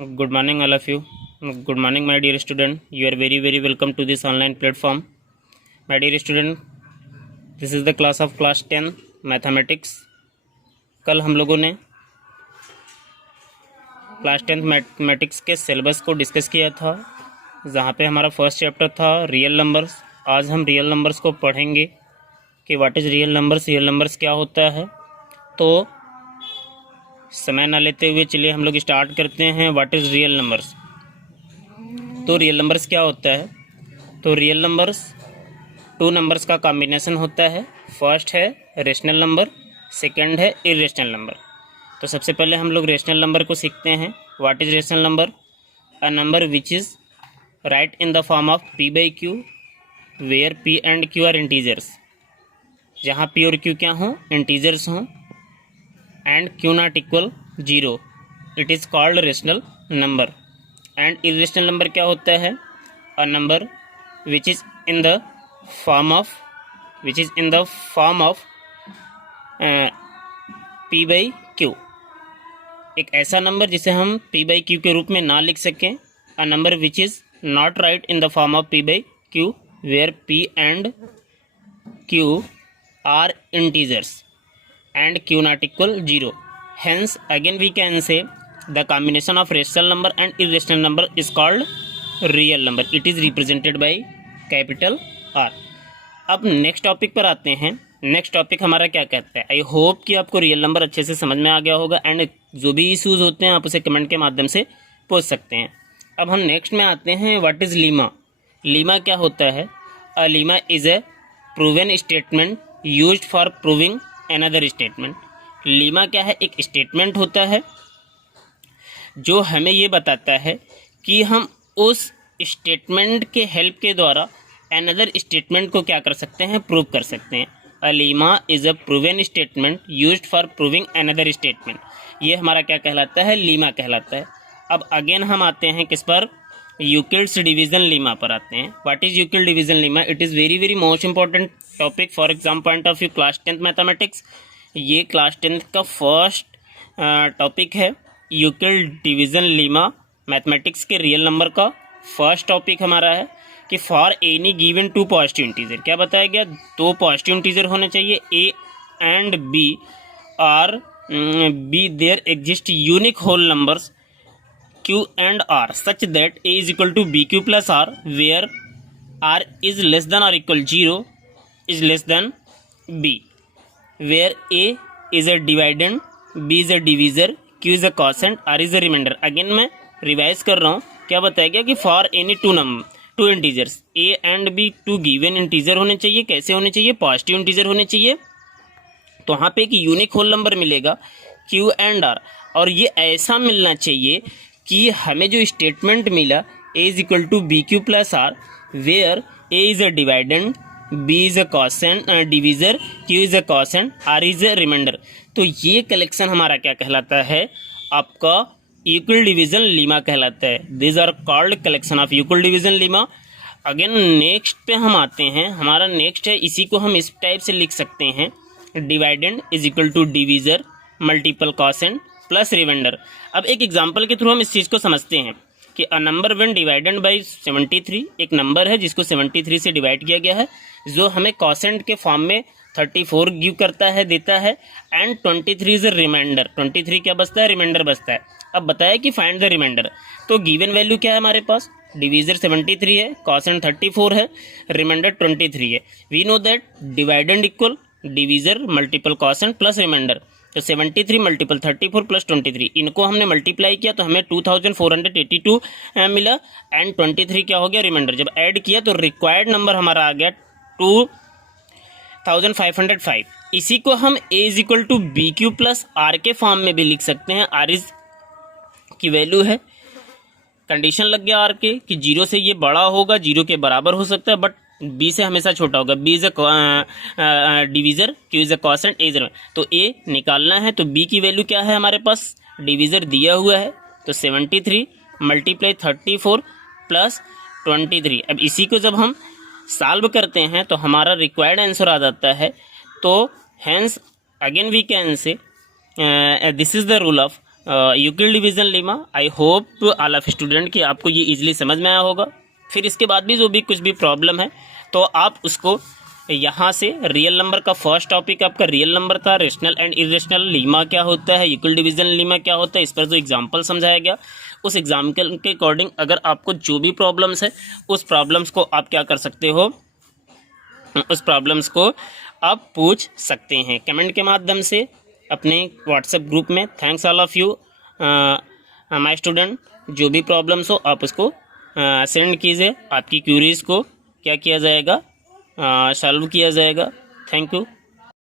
Good morning, all of you. Good morning, my dear student. You are very welcome to this online platform. My dear student, this is the class of class 10 mathematics. कल हम लोगों ने class 10 mathematics के syllabus को discuss किया था, जहाँ पे हमारा फर्स्ट चैप्टर था रियल नंबर्स. आज हम रियल नंबर्स को पढ़ेंगे कि व्हाट इज़ रियल नंबर्स क्या होता है. तो समय ना लेते हुए चलिए हम लोग स्टार्ट करते हैं. What is real numbers. तो रियल नंबर्स क्या होता है. तो रियल नंबर्स टू नंबर्स का कॉम्बिनेशन होता है. फर्स्ट है रेशनल नंबर, सेकंड है इरेशनल नंबर. तो सबसे पहले हम लोग रेशनल नंबर को सीखते हैं. What is rational number. A number which is right in the form of p by q where p and q are integers. जहाँ पी और क्यू क्या हों, इंटीजर्स हों, and q not equal 0, it is called rational number. and irrational number क्या होता है. a number which is in the form of p by q. एक ऐसा नंबर जिसे हम p by q के रूप में ना लिख सकें. a number which is not right in the form of p by q where p and q are integers and q not equal 0. Hence again we can say the combination of rational number and irrational number is called real number. It is represented by capital R. अब next topic पर आते हैं. Next topic हमारा क्या कहता है. I hope कि आपको रियल नंबर अच्छे से समझ में आ गया होगा एंड जो भी इशूज़ होते हैं आप उसे कमेंट के माध्यम से पूछ सकते हैं. अब हम नेक्स्ट में आते हैं. What is Lima. लीमा क्या होता है. A lemma is a proven statement used for proving another statement. Lemma क्या है. एक स्टेटमेंट होता है जो हमें ये बताता है कि हम उस स्टेटमेंट के हेल्प के द्वारा अनदर स्टेटमेंट को क्या कर सकते हैं, प्रूव कर सकते हैं. A lemma is a proven statement used for proving another statement. ये हमारा क्या कहलाता है, लीमा कहलाता है. अब अगेन हम आते हैं किस पर, यूक्लिड्स डिवीज़न लीमा पर आते हैं. What is Euclid division lemma. It is very most important topic for exam point of view class 10th mathematics. ये क्लास 10th का फर्स्ट टॉपिक है. यूक्लिड डिवीज़न लीमा मैथमेटिक्स के रियल नंबर का first topic हमारा है कि for any given two positive integer. क्या बताया गया, दो पॉजिटिव इंटीजर होने चाहिए ए एंड बी और b there exist unique whole numbers q and r such that a is equal to bq plus r where r is less than or equal 0 is less than b, where a is a dividend, b is a divisor, q is a quotient, r is a remainder. Again मैं revise कर रहा हूँ. क्या बताया गया कि for any two integers a and b two given integer होने चाहिए. कैसे होने चाहिए, पॉजिटिव इंटीजर होने चाहिए. तो वहाँ पे एक यूनिक होल नंबर मिलेगा q एंड r और ये ऐसा मिलना चाहिए कि हमें जो स्टेटमेंट मिला a is equal to b q plus r where a is a dividend, b is a quotient divisor, q is a quotient, r is a remainder. तो ये कलेक्शन हमारा क्या कहलाता है, आपका यूक्लिड डिवीजन लीमा कहलाता है. This are called collection of Euclid division lemma. Again next पे हम आते हैं. हमारा नेक्स्ट है, इसी को हम इस टाइप से लिख सकते हैं. Dividend is equal to divisor multiple quotient plus remainder. अब एक एग्जांपल के थ्रू हम इस चीज़ को समझते हैं कि a number when divided by 73, एक नंबर है जिसको 73 से डिवाइड किया गया है, जो हमें क्वोशिएंट के फॉर्म में 34 गिव करता है, देता है, एंड 23 इज अ रिमाइंडर. 23 क्या बचता है, रिमाइंडर बचता है. अब बताया कि फाइंड द रिमाइंडर. तो गिवन वैल्यू क्या है हमारे पास, डिवीजर 73 है, क्वोशिएंट 34 है, रिमाइंडर 23 है. We know that dividend equal divisor multiple quotient plus remainder. तो 73 मल्टीपल 34 प्लस 23, इनको हमने मल्टीप्लाई किया तो हमें 2482 मिला एंड 23 क्या हो गया, रिमाइंडर. जब ऐड किया तो रिक्वायर्ड नंबर हमारा आ गया 2505. इसी को हम a is equal to b q plus r के फॉर्म में भी लिख सकते हैं. आर इज की वैल्यू है, कंडीशन लग गया आर के कि 0 से ये बड़ा होगा, 0 के बराबर हो सकता है, बट बी से हमेशा छोटा होगा. B is a divisor, q is a quotient, a is. तो ए निकालना है तो बी की वैल्यू क्या है हमारे पास, डिवीजर दिया हुआ है. तो 73 मल्टीप्लाई 34 प्लस 23. अब इसी को जब हम सॉल्व करते हैं तो हमारा रिक्वायर्ड आंसर आ जाता है. तो hence again we can say this is the rule of Euclid division lemma. I hope all of student कि आपको ये इजीली समझ में आया होगा। फिर इसके बाद भी जो भी कुछ भी प्रॉब्लम है तो आप उसको यहाँ से रियल नंबर का फर्स्ट टॉपिक आपका रियल नंबर था, रेशनल एंड इरेशनल लीमा क्या होता है, यूक्लिड डिवीजन लीमा क्या होता है, इस पर जो एग्जाम्पल समझाया गया उस एग्जाम्पल के अकॉर्डिंग अगर आपको जो भी प्रॉब्लम्स है उस प्रॉब्लम्स को आप क्या कर सकते हो, उस प्रॉब्लम्स को आप पूछ सकते हैं कमेंट के माध्यम से अपने व्हाट्सएप ग्रुप में। Thanks all of you my student. जो भी प्रॉब्लम्स हो आप उसको सेंड कीजिए, आपकी क्यूरीज़ को क्या किया जाएगा, सॉल्व किया जाएगा। Thank you.